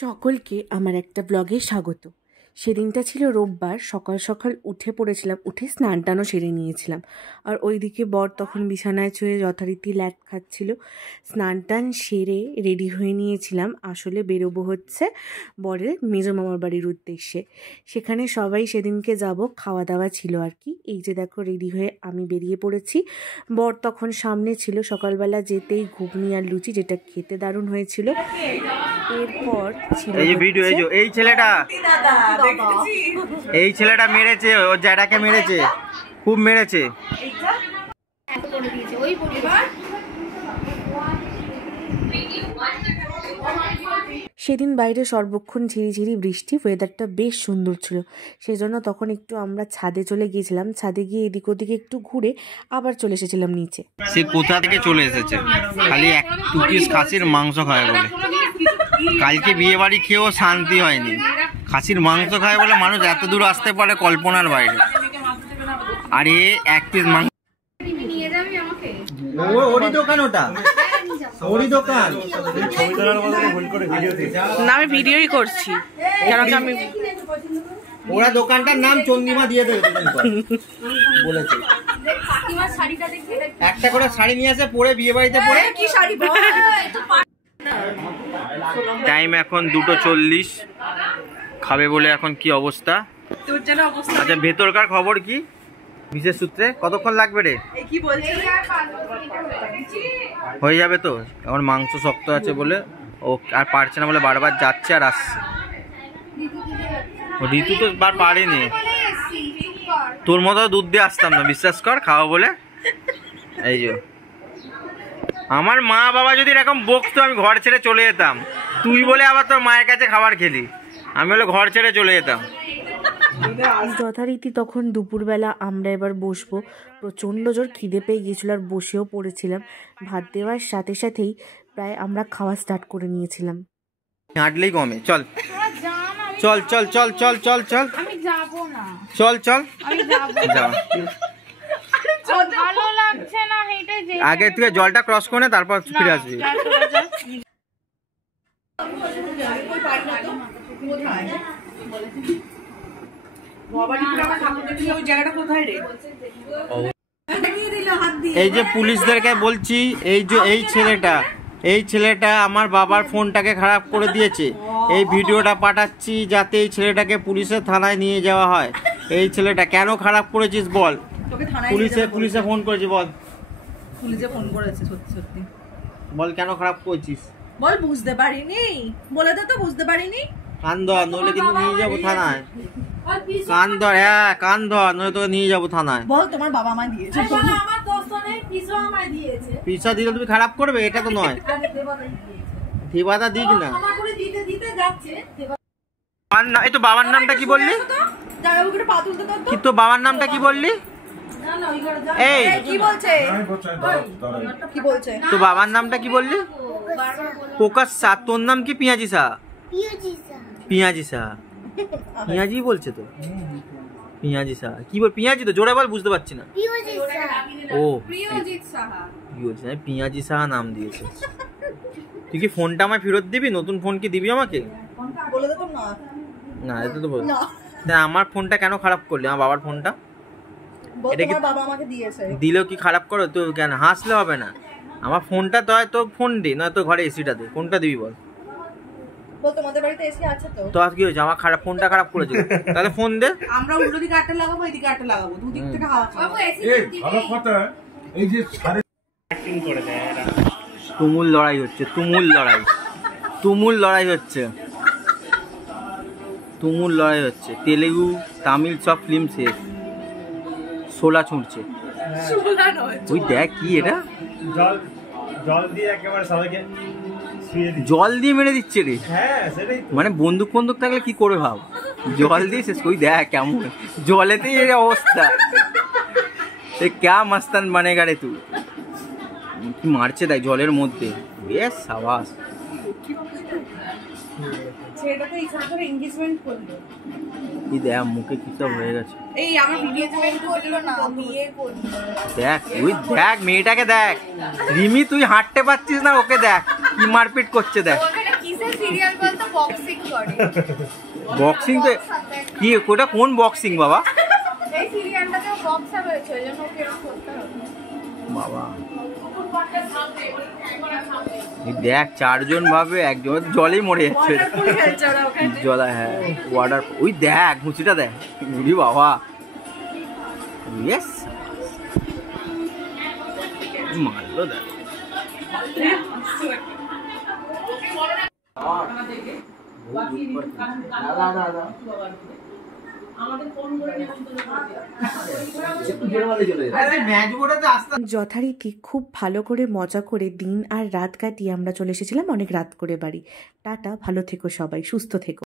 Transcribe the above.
সকলকে আমার একটা ব্লগে স্বাগত। সেদিনটা ছিল রোববার, সকাল সকাল উঠে পড়েছিলাম, উঠে স্নান টানও সেরে নিয়েছিলাম। আর ওইদিকে বর তখন বিছানায় শুয়ে যথারীতি ল্যাট খাচ্ছিল। স্নান টান সেরে রেডি হয়ে নিয়েছিলাম, আসলে বেরোবো হচ্ছে বরের মেজো মামার বাড়ির উদ্দেশ্যে। সেখানে সবাই সেদিনকে যাব, খাওয়া দাওয়া ছিল আর কি। এই যে দেখো রেডি হয়ে আমি বেরিয়ে পড়েছি। বর তখন সামনে ছিল, সকালবেলা যেতেই ঘুগনি আর লুচি, যেটা খেতে দারুণ হয়েছিল। এরপর ছিল এই ছেলেটা মেরেছে, ওর জ্যাঠাকে মেরেছে, খুব মেরেছে। সেদিন বাইরে সর্বক্ষণ ঝিরিঝিরি বৃষ্টি, ওয়েদারটা বেশ সুন্দর ছিল। সেজন্য তখন একটু আমরা ছাদে চলে গিয়েছিলাম। ছাদে গিয়ে এদিক ওদিকে একটু ঘুরে আবার চলে এসেছিলাম নিচে। সে কোথা থেকে চলে এসেছে, খালি এক দু পিস খাসির মাংস খায় বলে। কালকে বিয়ে বাড়ি খেয়েও শান্তি হয়নি, খাসির মাংস খায় বলে মানুষ এত দূর আসতে পারে কল্পনার বাইরে। আর এ এক পিস মাংস, ওরই দোকান, ওটা ওরই দোকান। না, আমি ভিডিওই করছি, আমি ওরা দোকানটার নাম চন্দিমা দিয়ে দেবে বলেছে। একটা করে শাড়ি নিয়ে আসে পরে বিয়ে বাড়িতে পরে। কি শাড়ি? টাইম এখন 2:40, খাবে বলে এখন কি অবস্থা। আচ্ছা, ভেতরকার খবর কি বিশেষ সূত্রে? কতক্ষণ লাগবে রে? হয়ে যাবে তো, এখন মাংস শক্ত আছে বলে ও আর পারছে না বলে বারবার যাচ্ছে আর আসছে। ঋতু তো বার পারেনি, তোর মতো দুধ দিয়ে আসতাম না, বিশ্বাস কর, খাওয়া বলে। এই যে আমার মা বাবা যদি এরকম বকতো আমি ঘর ছেড়ে চলে যেতাম। তুই বলে আবার তোর মায়ের কাছে খাবার খেলি, আমি বলে ঘর ছেড়ে চলে যেতাম। যথারীতি তখন দুপুরবেলা আমরা এবার বসবো। প্রচণ্ড জোর খিদে পেয়ে গিয়েছিল আর বসেও পড়েছিলাম। ভাত দেওয়ার সাথে সাথেই প্রায় আমরা খাওয়া স্টার্ট করে নিয়েছিলাম। হাঁটলেই কমে, চল চল চল চল চল চল চল, আমি যাব না, চল চল, আমি যাব যাও। ভালো লাগছে না হেঁটে যেতে। আগে তুই জলটা ক্রস করে তারপর ফিরে আসবি। এই যে পুলিশদেরকে বলছি, এই ছেলেটা আমার বাবার ফোনটাকে খারাপ করে দিয়েছে। এই ভিডিওটা পাঠাচ্ছি যাতে এই ছেলেটাকে পুলিশের থানায় নিয়ে যাওয়া হয়। এই ছেলেটা কেন খারাপ করেছিস বল? পুলিশে ফোন করেছি, বল। পুলিশে ফোন করেছে, সত্যি সত্যি বল কেন খারাপ করেছিস বল। বুঝতে পারিনি, বলে দে তো, বুঝতে পারিনি। কান ধর, নইলে কিন্তু নিয়ে যাবো থানায়। কান ধর, হ্যাঁ কান ধর, নইলে তোকে নিয়ে যাবো থানায়। বল তোমার বাবা মা দিয়েছে। আমার দোষ নেই, পিসা আমায় দিয়েছে। পিসা দিলে তুমি খারাপ করবে, এটা তো নয়। দেবাদা দিক না, দিতে যাচ্ছে। এই তো বাবার নামটা কি বললি? কি তো বাবার নামটা কি বললি? এই কি বলছে? কি বলছে? তো বাবার নামটা কি বললি? প্রকাশ শাহ। তোর নাম কি? পিয়াজি শাহ। পিয়াজি শাহ, পিয়াজি বলছে তো। পিয়াজি শাহ কি বল? পিয়াজি তো জোরে বল, বুঝতে পারছি না। ও পিয়াজি শাহ নাম দিয়েছে। তুই কি ফোনটা আমায় ফেরত দিবি? নতুন ফোন কি দিবি আমাকে? না, এটা তো বল না। আমার ফোনটা কেন খারাপ করলি? আমার বাবার ফোনটা এটা কি বাবা আমাকে দিয়েছে, দিলেও কি খারাপ করো? তো কেন হাসলে হবে না? আমার ফোনটা তো হয়, তো ফোন দি না, তো ঘরে এসিটা দে। কোনটা দিবি বল? তোমাদের বাড়িতে এসি আছে তো? তো আজ কি হয়েছে? আমার ফোনটা খারাপ করেছিল, তাহলে ফোন দে। আমরা উল্টো দিকে আটটা লাগাবো, এদিকে আটটা লাগাবো, দুদিক থেকে হাওয়া খাবো। এই যে তুমুল লড়াই হচ্ছে, তুমুল লড়াই হচ্ছে। তেলেগু তামিল সব ফিল্ম শেষ, শোলা ছুটছে। ওই দেখ কি এটা, জল দিয়ে মেরে দিচ্ছে রে। মানে বন্দুক থাকলে কি করে ভাব, জল দিয়ে শেষ। ওই দেখ কেমন জলেতেই এর অবস্থা। ক্যা মস্তান বানেগা রে তুই। কি মারছে দেখ জলের মধ্যে, বেশ সাবাস। দেখ মুখে কি সব হয়ে গেছে। দেখ তুই দেখ মেয়েটাকে দেখ। রিমি তুই হাঁটতে পারছিস না, ওকে দেখ কি মারপিট করছে দেখ। কিসের সিরিয়াল বলতো? বক্সিং করে। বক্সিং তো কি, ওটা কোন বক্সিং বাবা? এই সিরিয়ালটাতে বক্সার হয়েছে, ওই জন্য ওকে এরকম করতে হবে। বাবা এই দেখ, 4 জন ভাবে, একজন জলেই মরে যাচ্ছে। জলা, হ্যাঁ ওয়াটার, ওই দেখ ঘুষিটা দেখ, বুড়ি বাবা। ইয়েস, মারলো দেখ। যথারীতি খুব ভালো করে মজা করে দিন আর রাত কাটিয়ে আমরা চলে এসেছিলাম অনেক রাত করে বাড়ি। টাটা, ভালো থেকো সবাই, সুস্থ থেকো।